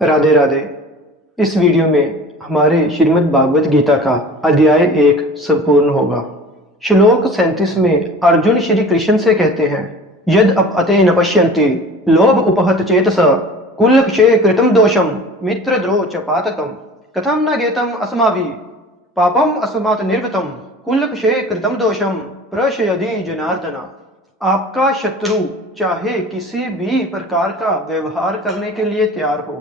राधे राधे। इस वीडियो में हमारे श्रीमद् भागवत गीता का अध्याय 1 संपूर्ण होगा। श्लोक 37 में अर्जुन श्री कृष्ण से कहते हैं, यद अपते न पश्यन्ति लोभ उपहत चेतस कुल क्षय कृतम दोषम मित्रद्रोह च पातकम कथम न ज्ञेतम अस्माभिः पापम अस्मात् निर्वृतम कुल क्षय कृतम दोषम प्रशयदि जनार्दना। आपका शत्रु चाहे किसी भी प्रकार का व्यवहार करने के लिए तैयार हो,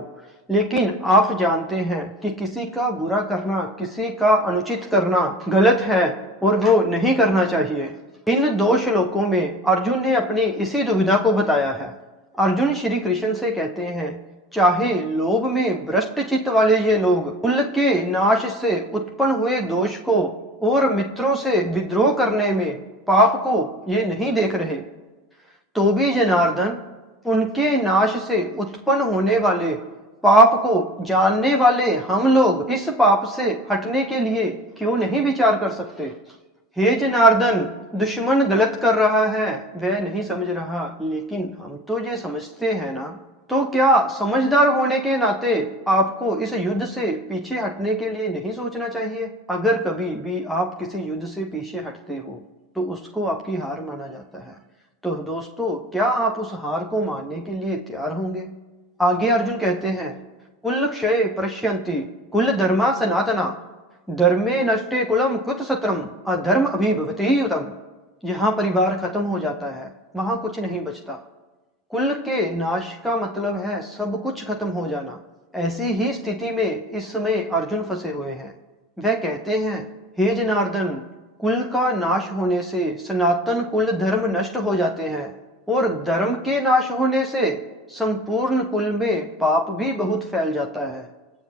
लेकिन आप जानते हैं कि किसी का बुरा करना, किसी का अनुचित करना गलत है और वो नहीं करना चाहिए। इन दो श्लोकों में अर्जुन ने अपनी इसी दुविधा को बताया है। अर्जुन श्री कृष्ण से कहते हैं, चाहे लोभ में भ्रष्ट चित्त वाले ये लोग कुल के नाश से उत्पन्न हुए दोष को और मित्रों से विद्रोह करने में पाप को ये नहीं देख रहे, तो भी जनार्दन उनके नाश से उत्पन्न होने वाले पाप को जानने वाले हम लोग इस पाप से हटने के लिए क्यों नहीं विचार कर सकते। हे जनार्दन, दुश्मन गलत कर रहा है, वह नहीं समझ रहा, लेकिन हम तो ये समझते हैं ना। तो क्या समझदार होने के नाते आपको इस युद्ध से पीछे हटने के लिए नहीं सोचना चाहिए? अगर कभी भी आप किसी युद्ध से पीछे हटते हो तो उसको आपकी हार माना जाता है। तो दोस्तों, क्या आप उस हार को मानने के लिए तैयार होंगे? आगे अर्जुन कहते हैं, कुल क्षय प्रश्यन्ति कुल धर्मा सनातना धर्मे नष्टे कुलम कुत सत्रम अधर्म अभिभवति युतम। यहाँ परिवार खत्म हो जाता है, वहां कुछ नहीं बचता। कुल के नाश का मतलब है सब कुछ खत्म हो जाना। ऐसी ही स्थिति में इस समय अर्जुन फंसे हुए हैं। वह कहते हैं, हे जनार्दन, कुल का नाश होने से सनातन कुल धर्म नष्ट हो जाते हैं और धर्म के नाश होने से संपूर्ण कुल में पाप भी बहुत फैल जाता है।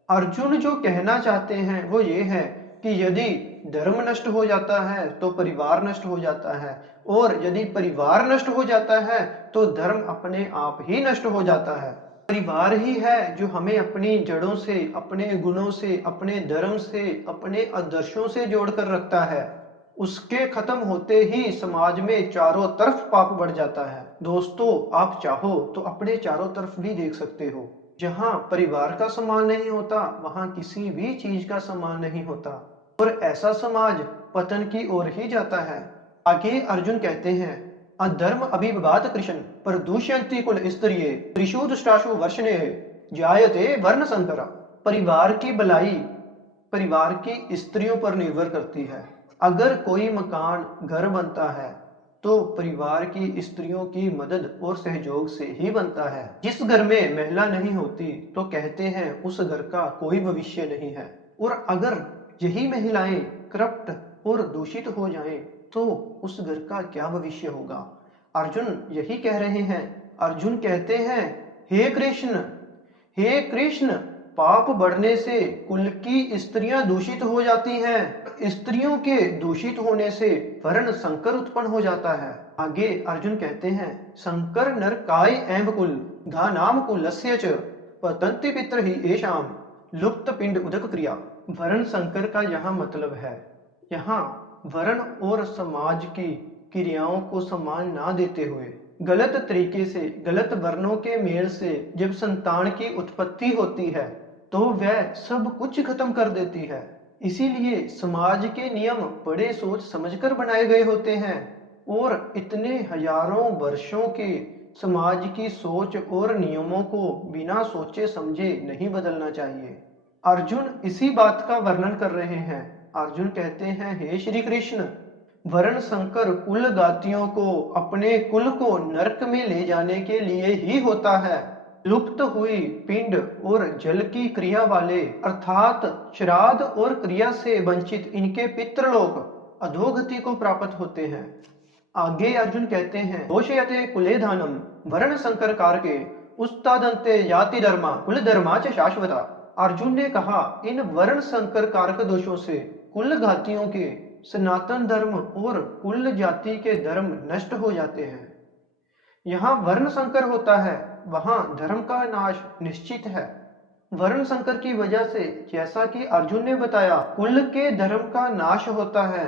अर्जुन जो कहना चाहते हैं वो ये है कि यदि धर्म नष्ट हो जाता है तो परिवार नष्ट हो जाता है, और यदि परिवार नष्ट हो जाता है तो धर्म अपने आप ही नष्ट हो जाता है। परिवार ही है जो हमें अपनी जड़ों से, अपने गुणों से, अपने धर्म से, अपने आदर्शों से जोड़कर रखता है। उसके खत्म होते ही समाज में चारों तरफ पाप बढ़ जाता है। दोस्तों, आप चाहो तो अपने चारों तरफ भी देख सकते हो। जहां परिवार का सम्मान नहीं होता वहां किसी भी चीज का सम्मान नहीं होता, और ऐसा समाज पतन की ओर ही जाता है। आगे अर्जुन कहते हैं, अधर्म अभिभवात कृष्ण प्रदूषयन्ति कुल स्त्रिये त्रिषु दुष्टाशु वर्षणे जायते वर्ण संकरा। परिवार की भलाई परिवार की स्त्रियों पर निर्भर करती है। अगर कोई मकान, घर बनता है तो परिवार की स्त्रियों की मदद और सहयोग से ही बनता है। जिस घर में महिला नहीं होती तो कहते हैं उस घर का कोई भविष्य नहीं है, और अगर यही महिलाएं करप्ट और दूषित हो जाएं तो उस घर का क्या भविष्य होगा। अर्जुन यही कह रहे हैं। अर्जुन कहते हैं, हे कृष्ण, हे कृष्ण, पाप बढ़ने से कुल की स्त्रियां दूषित हो जाती हैं। स्त्रियों के दूषित होने से वर्ण संकर उत्पन्न हो जाता है। आगे अर्जुन कहते हैं, संकर नर काय एव कुल घा नाम कुलस्य च पतन्ति पितर ही एषाम लुप्त पिंड उदक क्रिया। वर्ण संकर का यहाँ मतलब है, यहाँ वर्ण और समाज की क्रियाओं को सम्मान ना देते हुए गलत तरीके से, गलत वर्णों के मेल से जब संतान की उत्पत्ति होती है तो वह सब कुछ खत्म कर देती है। इसीलिए समाज के नियम बड़े सोच समझकर बनाए गए होते हैं, और इतने हजारों वर्षों के समाज की सोच और नियमों को बिना सोचे समझे नहीं बदलना चाहिए। अर्जुन इसी बात का वर्णन कर रहे हैं। अर्जुन कहते हैं, हे श्री कृष्ण, वर्ण संकर कुल गातियों को अपने कुल को नरक में ले जाने के लिए ही होता है। लुप्त हुई पिंड और जल की क्रिया वाले अर्थात श्राद्ध और क्रिया से वंचित इनके पितृलोक अधोगति को प्राप्त होते हैं। आगे अर्जुन कहते हैं, दोषयते कुले धानम वर्ण संकर कारके उस्तादंते जाति धर्मा कुल धर्मा च शाश्वता। अर्जुन ने कहा, इन वर्ण संकर कारक दोषों से कुल घातियों के सनातन धर्म और कुल जाति के धर्म नष्ट हो जाते हैं। यहाँ वर्ण संकर होता है, वहां धर्म का नाश निश्चित है। वर्ण संकर की वजह से, जैसा कि अर्जुन ने बताया, कुल के धर्म का नाश होता है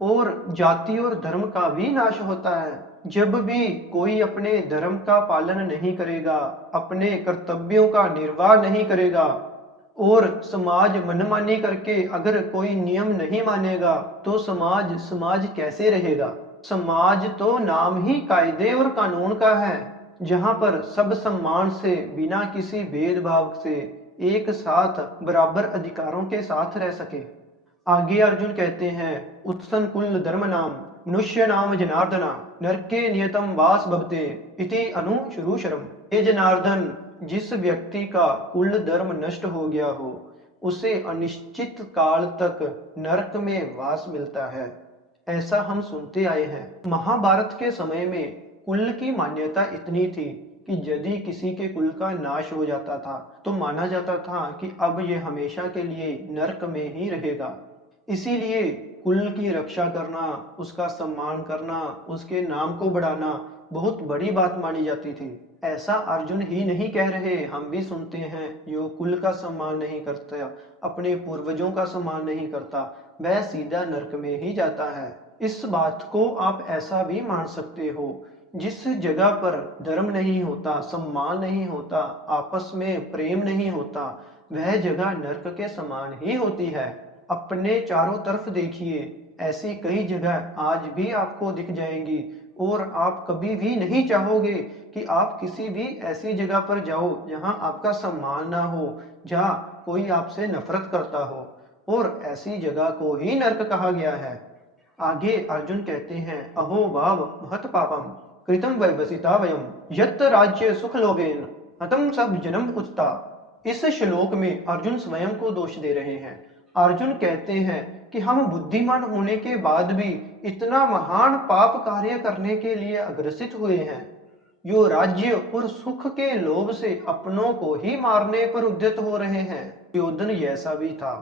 और जाति और धर्म का भी नाश होता है। जब भी कोई अपने धर्म का पालन नहीं करेगा, अपने कर्तव्यों का निर्वाह नहीं करेगा और समाज मनमानी करके अगर कोई नियम नहीं मानेगा तो समाज समाज कैसे रहेगा। समाज तो नाम ही कायदे और कानून का है, जहां पर सब सम्मान से बिना किसी भेदभाव से एक साथ बराबर अधिकारों के साथ रह सके। आगे अर्जुन कहते हैं, उत्सन कुल धर्म नाम मनुष्य नाम जनार्दना नरके नियतम वास भवते इति अनु शुरू शरम। हे जनार्दन, जिस व्यक्ति का कुल धर्म नष्ट हो गया हो उसे अनिश्चित काल तक नरक में वास मिलता है, ऐसा हम सुनते आए हैं। महाभारत के समय में कुल की मान्यता इतनी थी कि यदि किसी के कुल का नाश हो जाता था तो माना जाता था कि अब ये हमेशा के लिए नरक में ही रहेगा। इसीलिए कुल की रक्षा करना, उसका सम्मान करना, उसके नाम को बढ़ाना बहुत बड़ी बात मानी जाती थी। ऐसा अर्जुन ही नहीं कह रहे, हम भी सुनते हैं, जो कुल का सम्मान नहीं करता, अपने पूर्वजों का सम्मान नहीं करता, वह सीधा नरक में ही जाता है। इस बात को आप ऐसा भी मान सकते हो, जिस जगह पर धर्म नहीं होता, सम्मान नहीं होता, आपस में प्रेम नहीं होता, वह जगह नरक के समान ही होती है। अपने चारों तरफ देखिए, ऐसी कई जगह आज भी आपको दिख जाएंगी और आप कभी भी नहीं चाहोगे कि आप किसी भी ऐसी जगह पर जाओ जहां आपका सम्मान ना हो, जहां कोई आपसे नफरत करता हो, और ऐसी जगह को ही नरक कहा गया है। आगे अर्जुन कहते हैं, अहो भाव महत पापम कृतम वैवसिता वयम यत् राज्य सुख लोभेन हतम सब जन्म उचता। इस श्लोक में अर्जुन स्वयं को दोष दे रहे हैं। अर्जुन कहते हैं कि हम बुद्धिमान होने के बाद भी इतना महान पाप कार्य करने के लिए अग्रसित हुए हैं, जो राज्य और सुख के लोभ से अपनों को ही मारने पर उद्यत हो रहे हैं। दुर्योधन ऐसा भी था,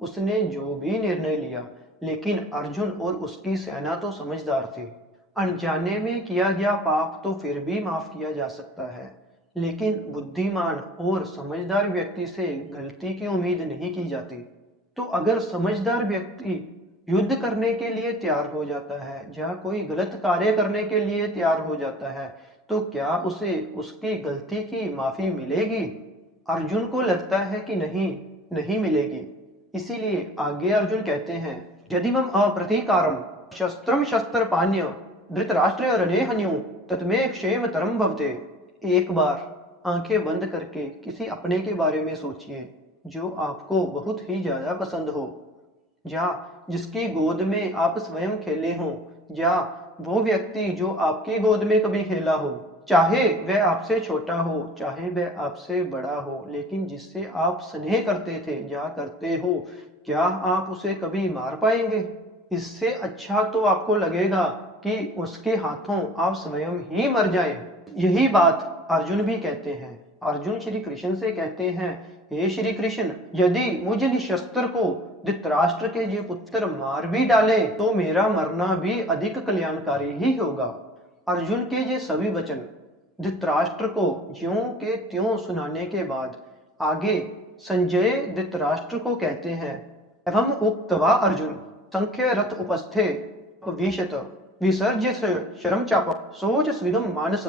उसने जो भी निर्णय लिया, लेकिन अर्जुन और उसकी सेना तो समझदार थी। अनजाने में किया गया पाप तो फिर भी माफ किया जा सकता है, लेकिन बुद्धिमान और समझदार व्यक्ति से गलती की उम्मीद नहीं की जाती। तो अगर समझदार व्यक्ति युद्ध करने के लिए तैयार हो जाता है, जहाँ कोई गलत कार्य करने के लिए तैयार हो जाता है, तो क्या उसे उसकी गलती की माफी मिलेगी? अर्जुन को लगता है कि नहीं, नहीं मिलेगी। इसीलिए आगे अर्जुन कहते हैं, यदि मम अप्रतीकारम शस्त्रम शस्त्र पान्य धृतराष्ट्र रणे हन्यु तत्मे क्षेम तरम भवते। एक बार आंखें बंद करके किसी अपने के बारे में सोचिए जो आपको बहुत ही ज्यादा पसंद हो, या जिसकी गोद में आप स्वयं खेले हो, या वो व्यक्ति जो आपकी गोद में कभी खेला हो, चाहे वह आपसे छोटा हो, चाहे वह आपसे बड़ा हो, लेकिन जिससे आप स्नेह करते थे या करते हो, क्या आप उसे कभी मार पाएंगे? इससे अच्छा तो आपको लगेगा कि उसके हाथों आप स्वयं ही मर जाएं। यही बात अर्जुन भी कहते हैं। अर्जुन श्री कृष्ण से कहते हैं, हे श्री कृष्ण, यदि मुझ निशस्त्र को धृतराष्ट्र के ये पुत्र मार भी डाले तो मेरा मरना भी अधिक कल्याणकारी ही होगा। अर्जुन के ये सभी वचन धृतराष्ट्र को ज्यों के त्यों सुनाने के बाद आगे संजय धृतराष्ट्र को कहते हैं, एवं उक्तवा अर्जुन संख्य रथ उपस्थे विशत विसर्ज्य शरम चाप सोच स्विदम मानस।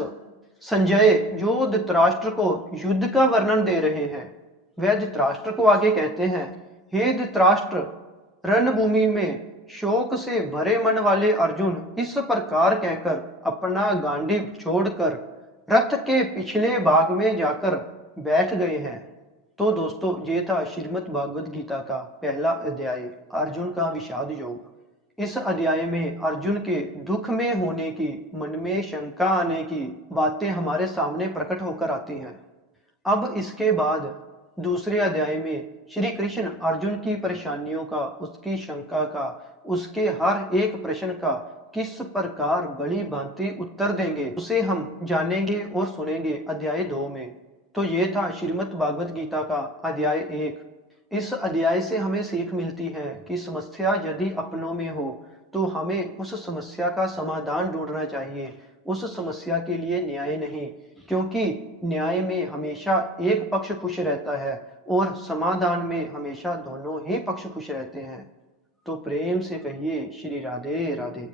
संजय जो धृतराष्ट्र को युद्ध का वर्णन दे रहे हैं, वह धृतराष्ट्र को आगे कहते हैं, हे धृतराष्ट्र, रणभूमि में शोक से भरे मन वाले अर्जुन इस प्रकार कहकर अपना गांडीव छोड़कर रथ के पिछले भाग में जाकर बैठ गए हैं। तो दोस्तों, ये था श्रीमद् भागवत गीता का पहला अध्याय, अर्जुन का विषाद योग। इस अध्याय में अर्जुन के दुख में होने की, मन में शंका आने की बातें हमारे सामने प्रकट होकर आती हैं। अब इसके बाद दूसरे अध्याय में श्री कृष्ण अर्जुन की परेशानियों का, उसकी शंका का, उसके हर एक प्रश्न का किस प्रकार बड़ी भांति उत्तर देंगे, उसे हम जानेंगे और सुनेंगे अध्याय 2 में। तो ये था श्रीमद् भागवत गीता का अध्याय 1। इस अध्याय से हमें सीख मिलती है कि समस्या यदि अपनों में हो तो हमें उस समस्या का समाधान ढूंढना चाहिए, उस समस्या के लिए न्याय नहीं, क्योंकि न्याय में हमेशा एक पक्ष खुश रहता है और समाधान में हमेशा दोनों ही पक्ष खुश रहते हैं। तो प्रेम से कहिए श्री राधे राधे।